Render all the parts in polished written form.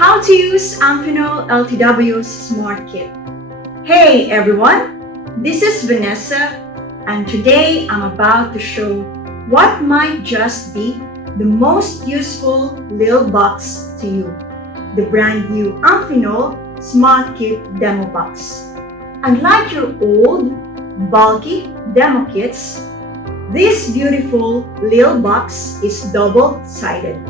How to use Amphenol LTW's Smart Kit. Hey everyone, this is Vanessa, and today I'm about to show what might just be the most useful little box to you, the brand new Amphenol Smart Kit Demo Box. Unlike your old, bulky demo kits, this beautiful little box is double-sided.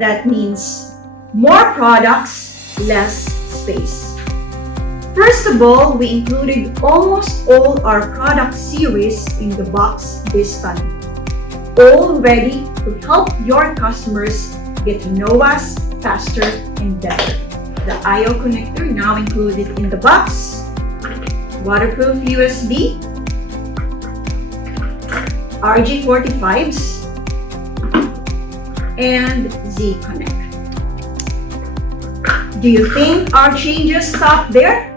That means more products, less space. First of all, we included almost all our product series in the box this time, all ready to help your customers get to know us faster and better. The I/O connector now included in the box, waterproof USB, RG45s, and Z-Connect. Do you think our changes stop there?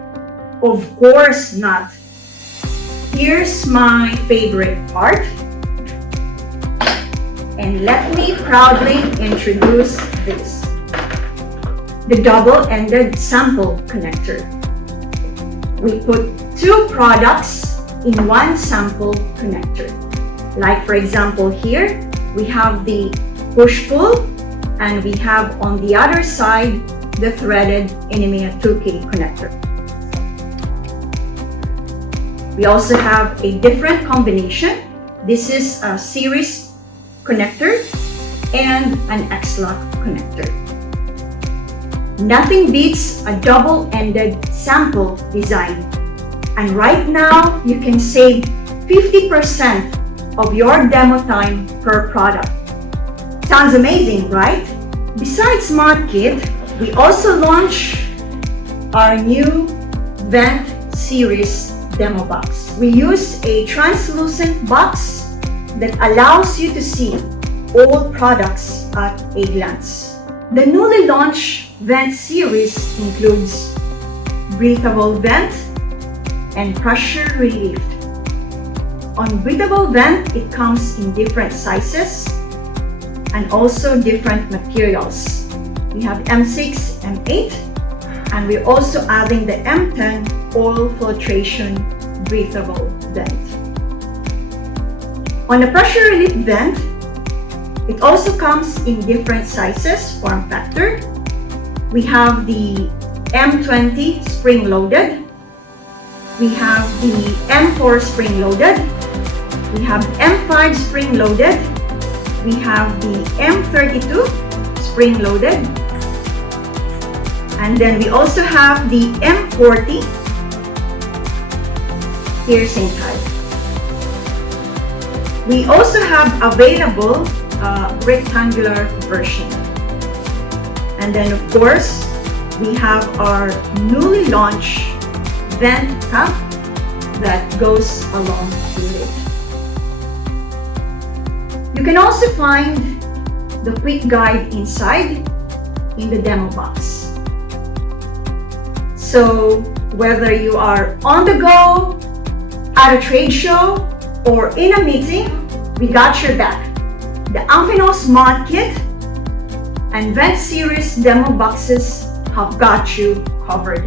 Of course not. Here's my favorite part. And let me proudly introduce this. The double-ended sample connector. We put two products in one sample connector. Like for example here, we have the push-pull, and we have on the other side the threaded Enemia 2K connector. We also have a different combination. This is a series connector and an X-lock connector. Nothing beats a double-ended sample design. And right now, you can save 50% of your demo time per product. Sounds amazing, right? Besides Smart Kit, we also launched our new Vent Series Demo Box. We use a translucent box that allows you to see all products at a glance. The newly launched Vent Series includes Breathable Vent and Pressure Relief. On Breathable Vent, it comes in different sizes and also different materials. We have M6, M8, and we're also adding the M10 oil filtration breathable vent. On the pressure relief vent, it also comes in different sizes, form factor. We have the M20 spring-loaded. We have the M4 spring-loaded. We have M5 spring-loaded. We have the M32 spring-loaded, and then we also have the M40 piercing type. We also have available rectangular version. And then of course, we have our newly launched vent cap that goes along with it. You can also find the quick guide inside in the demo box. So whether you are on the go, at a trade show, or in a meeting, we got your back. The Amphenol Smart Kit and Vent Series demo boxes have got you covered.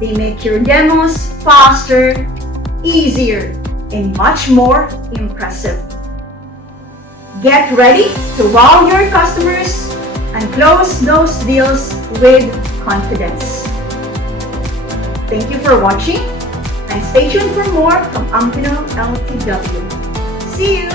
They make your demos faster, easier, and much more impressive. Get ready to wow your customers and close those deals with confidence. Thank you for watching, and stay tuned for more from Amphenol LTW. See you!